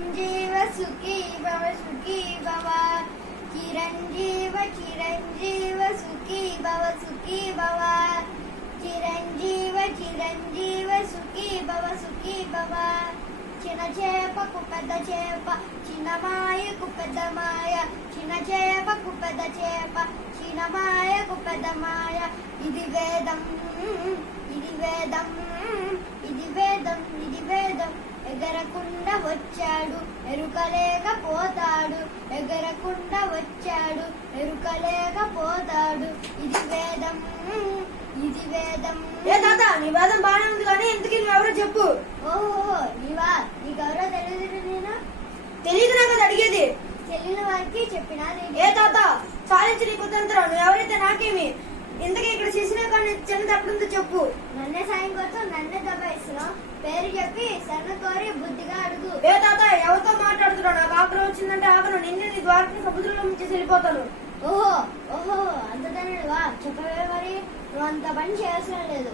చిరంజీవ సుఖీ భవ సుఖీ భవ చిరంజీవ చిరంజీవ సుఖీ భవ సుఖీ భవ చిరంజీవ చిరంజీవ సుఖీ భవ సుఖీ భవ చిన్న చేపకు పెద్ద చేప చిన్న మాయకు పెద్ద మాయ చిన్న చేపకు పెద్ద చేప చిన్న మాయకు పెద్ద మాయ ఇది వేదం ఇది వేదం ఇది వేదం ఇది వేదం ఎగరకుండా వచ్చాడు ఎరుకలేకపోతాడు ఎగరకుండా వచ్చాడు ఎరుకలేకపోతాడు ఇది వేదం ఇది వేదం. ఏ తాత నీ వేదం బాగానే ఉంది కానీ ఇంతకీ నువ్వెవరో చెప్పు. ఓహో నీవా నీకెవరో తెలియదు. నేను తెలియదు నాకు అది అడిగేది. తెలియని వారికి చెప్పినా. ఏ తాత సాధించి నీ కుతంత్రం నువ్వు ఎవరైతే నాకేమి ఇంతకీ ఇక్కడ చేసినా కానీ చిన్న తప్పుందో చెప్పు. నన్నే సాయం కోసం నన్నే దబాయిస్తున్నావు. పేరు చెప్పి సన్న కోరి బుద్ధిగా అడుగు. ఏ తాత ఎవరితో మాట్లాడుతున్నావు? నాకు ఆగ్రహం వచ్చిందంటే ఆగను నిన్ను నీ ద్వారాన్ని సముద్రంలో ముంచేసి వెళ్ళిపోతాను. ఓహో ఓహో అంత తండ్రివా చెప్పవే మరి. నువ్వు అంత పని చేయాల్సిన లేదు.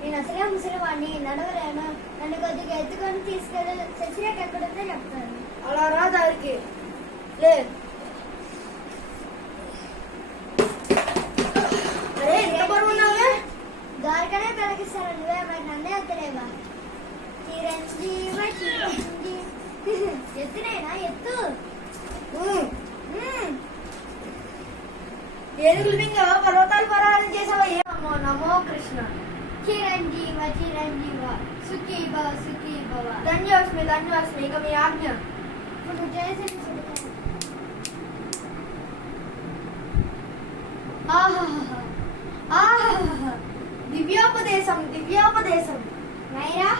నేను అసలే ముసలివాడిని నడవలేను. నన్ను కొద్దిగా ఎత్తుకొని తీసుకెళ్ళి శశిరేఖ ఎక్కడుందో చెప్తాను. అలా రా దారికి లే. అరే ఎంత బరువున్నావే? ద్వారకనే పెరగిస్తాను నువ్వే మరి నన్నే వద్దలేవా. చిరంజీవ చిరంజీవి ఎత్తునైనా ఎత్తు. ఏనుగులు మింగా పర్వతాలు పరాలను చేసావా? నమో నమో కృష్ణ. చిరంజీవ చిరంజీవ సుఖీ భవ సుఖీ భవ. ధన్యోస్మి ధన్యోస్మి. ఇక మీ ఆజ్ఞ. ఇప్పుడు చేసిన దివ్యోపదేశం దివ్యోపదేశం. మైరా